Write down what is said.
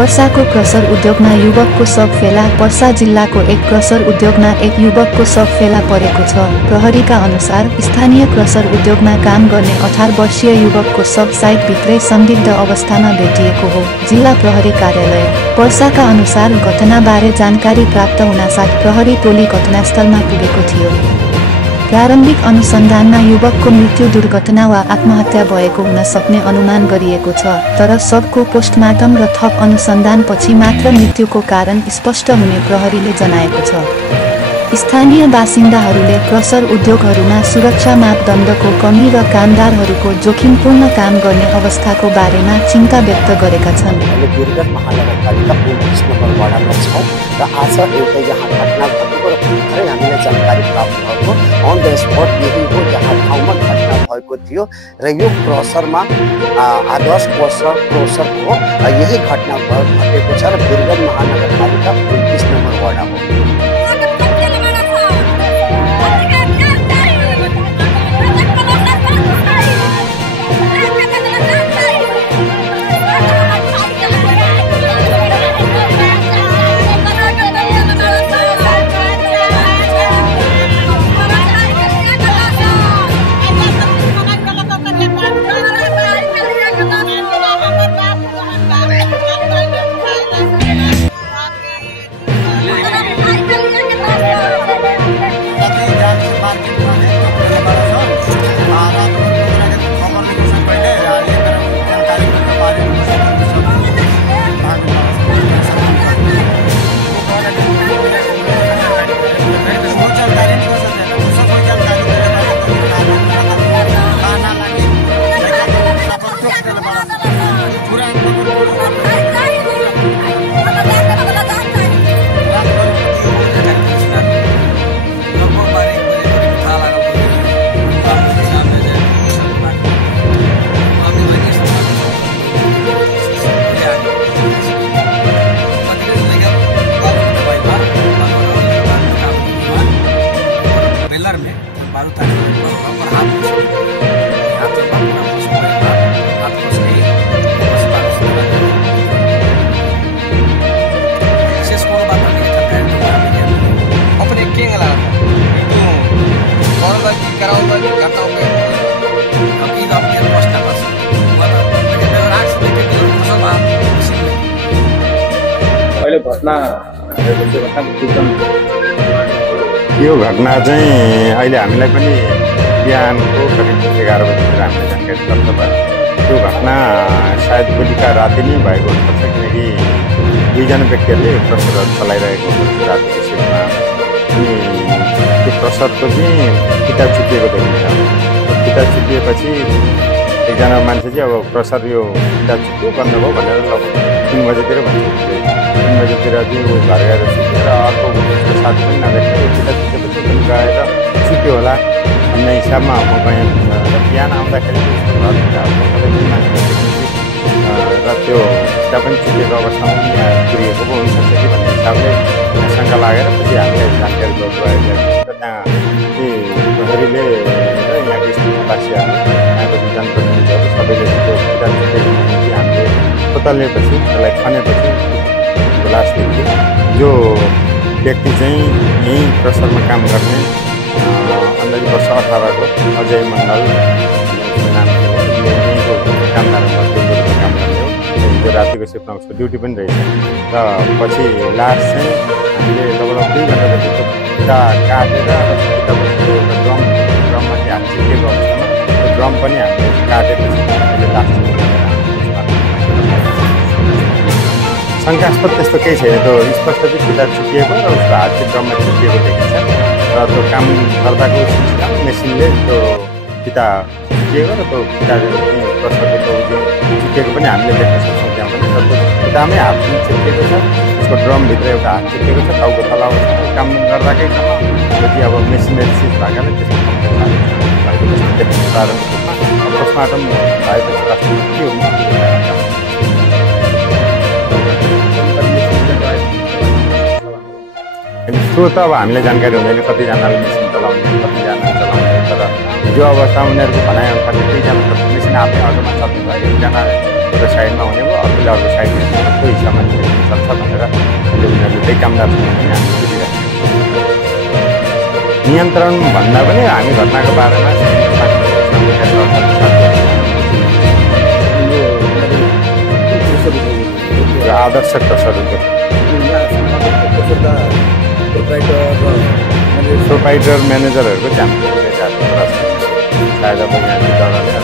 पर्साको crusher उद्योगमा युवकको शव फेला। पर्सा जिल्लाको एक क्रसर उद्योगमा एक युवकको शव फेला परेको छ। प्रहरीका अनुसार स्थानीय क्रसर उद्योगमा काम गर्ने 18 वर्षीय युवकको शव साइटभित्रै संदिग्ध अवस्थामा भेटिएको हो। जिल्ला प्रहरी कार्यालय पर्साका अनुसार घटनाबारे जानकारी प्राप्त हुनासाथ प्रहरी टोली घटनास्थलमा पुगेको थियो। प्रारम्भिक अनुसन्धानमा युवकको मृत्यु दुर्घटना वा आत्महत्या भएको हुन सक्ने अनुमान गरिएको छ, तर शवको पोस्टमार्टम र थप अनुसन्धानपछि मात्र मृत्युको कारण स्पष्ट हुने प्रहरीले जनाएको छ। स्थानीय बासिन्दाहरूले क्रसर उद्योगहरूमा सुरक्षा मापदण्डको कमी र कामदारहरूको जोखिमपूर्ण काम गर्ने अवस्थाको बारेमा चिन्ता व्यक्त गरेका छन्। वीरगंज महानगरपालिका 29 नम्बर वार्डमा छौँ र आज एउटा यहाँ घटना घटेको र भर्खरै हामीलाई जानकारी प्राप्त भएको अन द स्पट यही हो जहाँ ठाउँमा घटना भएको थियो र यो क्रसरमा आदर्श क्रसरको यही घटना घटेको छ र वीरगंज महानगरपालिका 29 नम्बर वार्ड हो। यो घटना चाहिँ अहिले हामीलाई पनि बिहानको करिब 11 बजीतिर हामीलाई जानकारी प्राप्त भयो। त्यो घटना सायद बेलुका राति नै भएको हुनुपर्छ, किनकि दुईजना व्यक्तिहरूले क्रसरहरू चलाइरहेको हुन्छ रातिको सिफ्टमा। अनि त्यो क्रसरको चाहिँ फिता चुकिएको देखिन्छ। फिता चुकिएपछि एकजना मान्छे चाहिँ अब क्रसर यो फिता चुक्यो गर्नुभयो भनेर लगभग 3 बजीतिर भन्छ। 3 बजीतिर चाहिँ ऊ घर गएर सुतेर अर्को उसको साथी पनि नदेखेर यो फिता चुकेपछि पनि गएर चुक्यो होला भन्ने हिसाबमा म गएँ र बिहान आउँदाखेरि उसको घरभित्र मान्छे र त्यो फिता पनि चुकेको अवस्थामा यहाँ पुगेको पो हुनसक्छ कि भन्ने हिसाबले शङ्का लागेर पछि हामीले जानकारी गएको र त्यहाँ प्रहरीले र यहाँको स्थानीयवासीहरूले यहाँको जनप्रतिनिधिहरू सबैले त्यो फिता चुकेको हामीले खोतल्एपछि त्यसलाई खनेपछि लास देखियो। जो व्यक्ति चाहिँ यहीँ क्रसरमा काम गर्ने 19 वर्ष 18 को अजय मण्डल नाम थियो। यहीँको कामदार मजदुरको काम गर्ने हो। हिजो रातिको सिफ्टमा उसको ड्युटी पनि रहेछ र पछि लास चाहिँ हामीले लगभग 2 घन्टा जति खुट्टा काटेर ड्रममा चाहिँ हात चिप्लेको अवस्थामा त्यो ड्रम पनि हामीले काटेपछि अहिले लास शङ्कास्पद त्यस्तो केही छैन। त्यो स्पष्ट चाहिँ फिता चुकिएको र उसको हात चाहिँ ड्रममा चुकिएको देखिन्छ र त्यो काम गर्दाको मेसिनले त्यो फिता चुकिएको र त्यो फिता क्रसरको चुकिएको पनि हामीले देख्न सक्छौँ। त्यहाँ पनि त्यो फितामै हात चिप्केको छ, उसको ड्रमभित्र एउटा हात चिप्केको छ, टाउको तलाउ काम गर्दाकै ठाउँमा त्यो चाहिँ अब मेसिनरी चिज भएकाले त्यस्तो भएको जस्तो देख्छ प्रारम्भिक रूपमा। पोस्टमार्टम भएपछि वास्तवमा के हुन्छ त्यो त अब हामीलाई जानकारी हुँदैन कतिजनाले मेसिन चलाउने कतिजनाले चलाउने, तर जो अवस्थामा उनीहरूको भनाइअनुसार कतिजना मेसिन आफ्नै अटोमा चल्ने भयो। एकजना एउटा साइडमा हुने भयो, अर्कोले अर्को साइडमा त्यो हिसाबमा चल्छ भनेर अहिले उनीहरूले त्यही कामदारसँग पनि हामी बुझिरहेको छौँ। नियन्त्रण भन्दा पनि हामी घटनाको बारेमा आदर्श क्रसर उद्योग प्रोपाइटर म्यानेजरहरूको चाहिँ हामीले सायद अब यहाँले